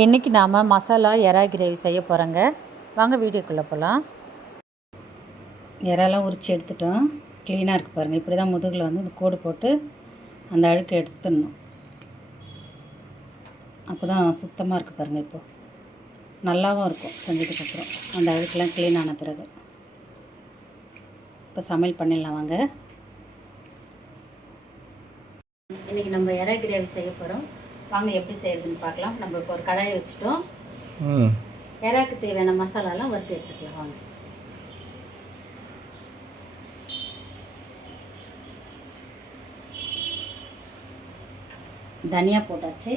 இன்றைக்கி நாம் மசாலா எறா கிரேவி செய்ய போகிறோங்க. வாங்க வீடியோக்குள்ளே போகலாம். எறாலாம் உரித்து எடுத்துட்டோம். க்ளீனாக இருக்குது பாருங்கள். இப்படி தான் முதுகில் வந்து இந்த கோடு போட்டு அந்த அழுக்கு எடுத்துடணும். அப்போ தான் சுத்தமாக இருக்குது பாருங்கள். இப்போது நல்லாவும் இருக்கும் செஞ்சதுக்கப்புறம் அந்த அழுக்கெல்லாம் க்ளீன் ஆன பிறகு. இப்போ சமையல் பண்ணிடலாம் வாங்க. இன்றைக்கி நம்ம எறா கிரேவி செய்ய போகிறோம். வாங்க எப்படி செய்கிறதுன்னு பார்க்கலாம். நம்ம இப்போ ஒரு கடாயை வச்சுட்டோம். எறாக்கு தேவையான மசாலாலாம் வறுத்து எடுத்துக்கலாம் வாங்க. தனியா போட்டாச்சு.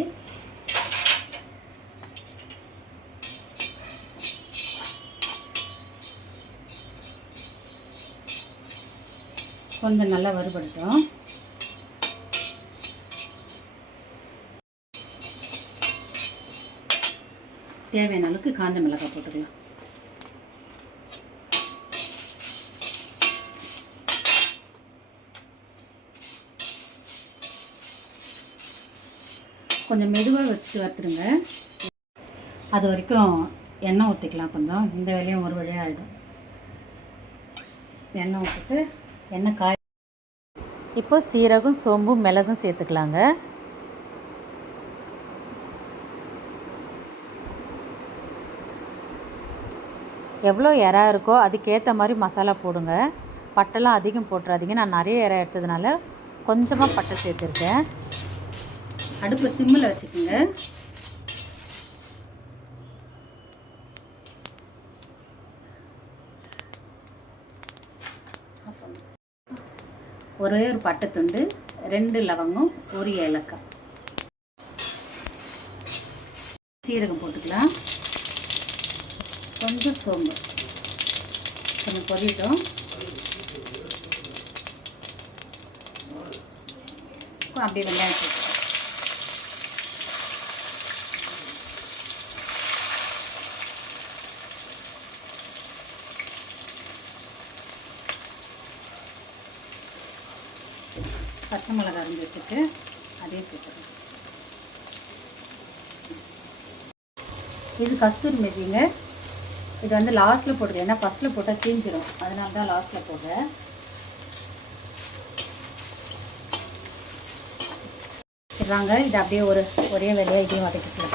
கொஞ்சம் நல்லா வறுபடட்டும். தேவையான அளவுக்கு காஞ்ச மிளகாய் போட்டுக்கலாம். கொஞ்சம் மெதுவாக வச்சுட்டு வறுத்துடுங்க. அது வரைக்கும் எண்ணெய் ஊற்றிக்கலாம். கொஞ்சம் இந்த வேலையும் ஒரு வழியாக ஆகிடும். எண்ணெய் ஊற்றிட்டு எண்ணெய் காய் இப்போ சீரகம், சோம்பும், மிளகும் சேர்த்துக்கலாங்க. எவ்வளோ எறா இருக்கோ அதுக்கேற்ற மாதிரி மசாலா போடுங்க. பட்டைலாம் அதிகம் போட்டுறாதீங்க. நான் நிறைய எறா எடுத்ததுனால கொஞ்சமாக பட்டை சேர்த்துருக்கேன். அடுப்பை சிம்மில் வச்சுக்கோங்க. ஒரே ஒரு பட்டை துண்டு, 2 லவங்கம், 1 ஏலக்காய், சீரகம் போட்டுக்கலாம். கொஞ்சம் சோம்பு, கொஞ்சம் பொரியட்டும். அப்படியே வெங்காயம் சேர்த்து பச்சை மிளகாய் அரைஞ்சி வச்சுட்டு அதே சேர்த்துக்கலாம். இது கஸ்தூரி மெதிங்க. இது வந்து லாஸ்ட்டில் போடுது. ஏன்னா ஃபஸ்ட்டில் போட்டால் தீஞ்சிடும். அதனால தான் லாஸ்ட்டில் போடுறேன். சரிவாங்க. இது அப்படியே ஒரே வேலையாக இதையும் வதக்கிக்கலாம்.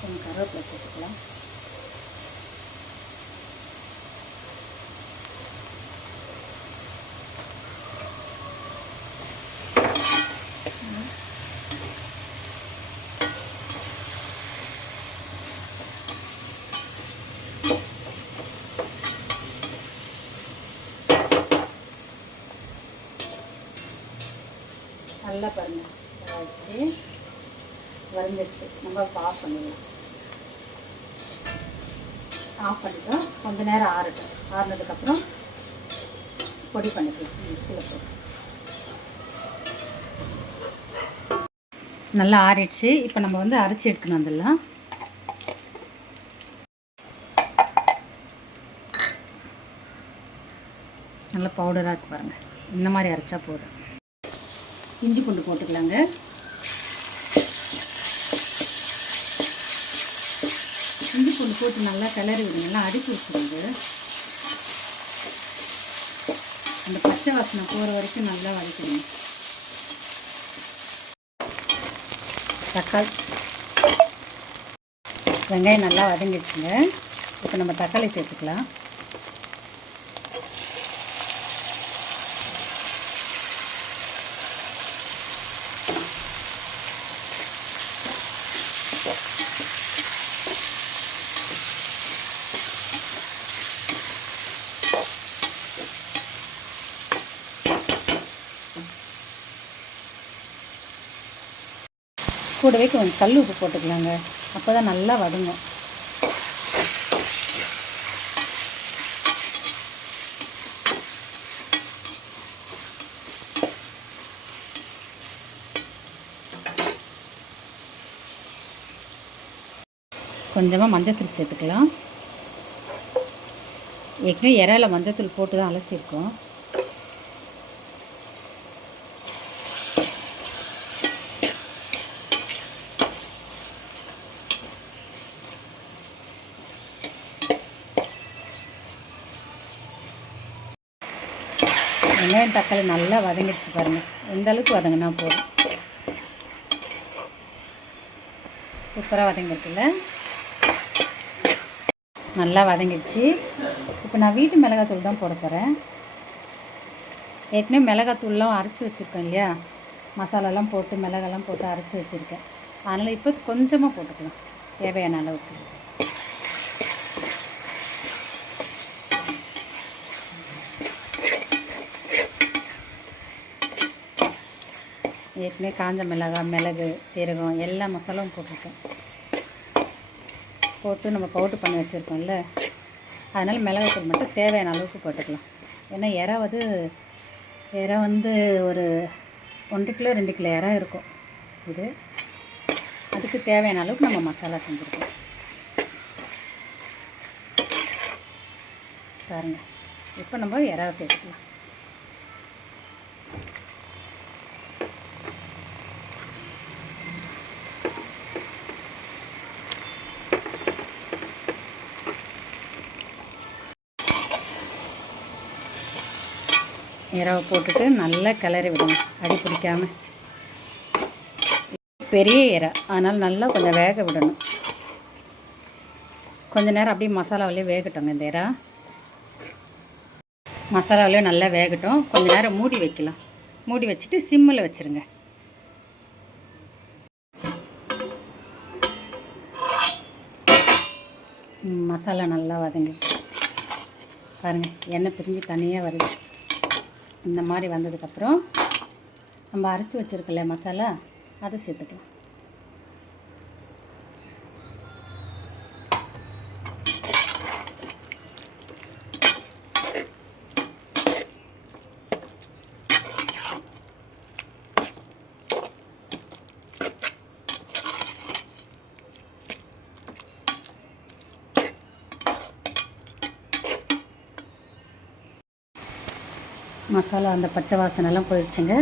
கொஞ்சம் கருவேப்பிலை போட்டுக்கலாம். நல்லா பாருங்கள் வரைஞ்சிடுச்சு. நம்ம ஆஃப் பண்ணிடலாம். ஆஃப் பண்ணிட்டோம். கொஞ்சம் நேரம் ஆறட்டும். ஆறுனதுக்கப்புறம் பொடி பண்ணிக்கலாம். மிக்ஸியில் போட்டு நல்லா ஆறிடுச்சு. இப்போ நம்ம வந்து அரைச்சி எடுக்கணும். அதெல்லாம் நல்லா பவுடராக இருக்கு பாருங்கள். இந்த மாதிரி அரைச்சா போதும். இஞ்சி பூண்டு போட்டுக்கலாங்க. இஞ்சி பூண்டு போட்டு நல்லா கிளறி விடுங்க. நல்லா அடிப்பு வச்சுருங்க. அந்த பச்சை வாசனை போகிற வரைக்கும் நல்லா வதக்கணும். தக்காளி, வெங்காயம் நல்லா வதங்கிடுச்சுங்க. இப்போ நம்ம தக்காளி சேர்த்துக்கலாம். கூடவே கொஞ்சம் கல் உப்பு போட்டுக்கலாங்க. அப்போ தான் நல்லா வதங்கும். கொஞ்சமாக மஞ்சத்தூள் சேர்த்துக்கலாம். ஏற்கனவே இறால மஞ்சத்தூள் போட்டு தான் அலசியிருக்கோம். வெங்காயம் தக்காளி நல்லா வதங்கிடுச்சு பாருங்கள். எந்த அளவுக்கு வதங்கினா போதும். சூப்பராக வதங்கிடுச்சுல, நல்லா வதங்கிடுச்சு. இப்போ நான் வீட்டு மிளகாத்தூள் தான் போட போகிறேன். ஏற்கனவே மிளகாத்தூள்லாம் அரைச்சி வச்சுருக்கேன் இல்லையா, மசாலாலாம் போட்டு மிளகாலாம் போட்டு அரைச்சி வச்சுருக்கேன். அதனால் இப்போ கொஞ்சமாக போட்டுக்கலாம், தேவையான அளவுக்கு. ஏற்கனவே காஞ்ச மிளகாய், மிளகு, சீரகம் எல்லா மசாலாவும் போட்டிருக்கேன். போட்டு நம்ம பவுட்ரு பண்ணி வச்சுருக்கோம்ல, அதனால் மிளகாத்தூள் மட்டும் தேவையான அளவுக்கு போட்டுக்கலாம். ஏன்னா இறை வந்து ஒரு 1 கிலோ 2 கிலோ இறை இருக்கும் இது. அதுக்கு தேவையான அளவுக்கு நம்ம மசாலா செஞ்சுருக்கோம் பாருங்கள். இப்போ நம்ம இறாவை சேர்த்துக்கலாம். இறாவை போட்டுட்டு நல்லா கிளறி விடணும், அடி பிடிக்காமல். பெரிய இறை, அதனால் நல்லா கொஞ்சம் வேக விடணும். கொஞ்சம் நேரம் அப்படியே மசாலாவிலே வேகட்டோங்க. இந்த இறா மசாலாவிலே நல்லா வேகட்டும். கொஞ்சம் நேரம் மூடி வைக்கலாம். மூடி வச்சுட்டு சிம்மில் வச்சுருங்க. மசாலா நல்லா வதங்கிடுச்சு பாருங்கள். எண்ணெய் பிரிஞ்சு தனியாக வருது. இந்த மாதிரி வந்ததுக்கப்புறம் நம்ம அரைச்சி வச்சுருக்கல மசாலா, அதை சேர்த்துக்கலாம். மசாலா அந்த பச்சை வாசனைலாம் போயிடுச்சுங்க.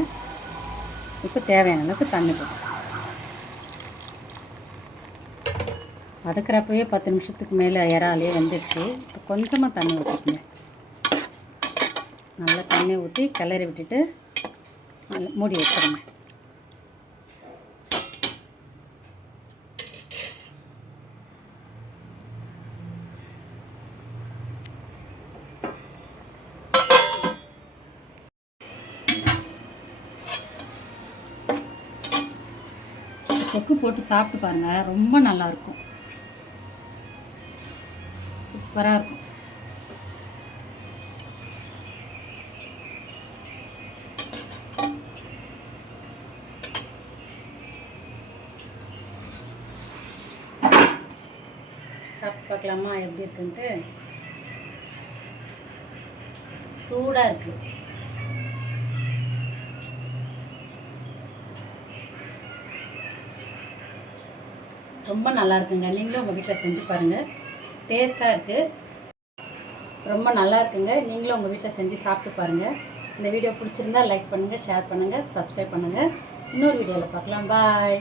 இப்போ தேவையான அளவுக்கு தண்ணி போட்டு வதக்கிறப்பவே 10 நிமிஷத்துக்கு மேலே இறாலே வந்துடுச்சு. இப்போ கொஞ்சமாக தண்ணி ஊற்றிக்கங்க. நல்லா தண்ணி ஊற்றி கிளறி விட்டுட்டு மூடி வச்சிருங்க. தொக்கு போட்டு சாப்பிட்டு பாருங்கள், ரொம்ப நல்லாயிருக்கும், சூப்பராக இருக்கும். சாப்பிட்டு பார்க்கலாமா எப்படி இருக்குன்ட்டு? சூடாக இருக்குது. ரொம்ப நல்லா இருக்குங்க. நீங்களும் உங்கள் வீட்டில் செஞ்சு பாருங்கள், டேஸ்ட்டாக இருக்குது, ரொம்ப நல்லா இருக்குங்க. நீங்களும் உங்கள் வீட்டில் செஞ்சு சாப்பிட்டு பாருங்கள். இந்த வீடியோ பிடிச்சிருந்தா லைக் பண்ணுங்கள், ஷேர் பண்ணுங்கள், சப்ஸ்கிரைப் பண்ணுங்கள். இன்னொரு வீடியோவில் பார்க்கலாம். பாய்.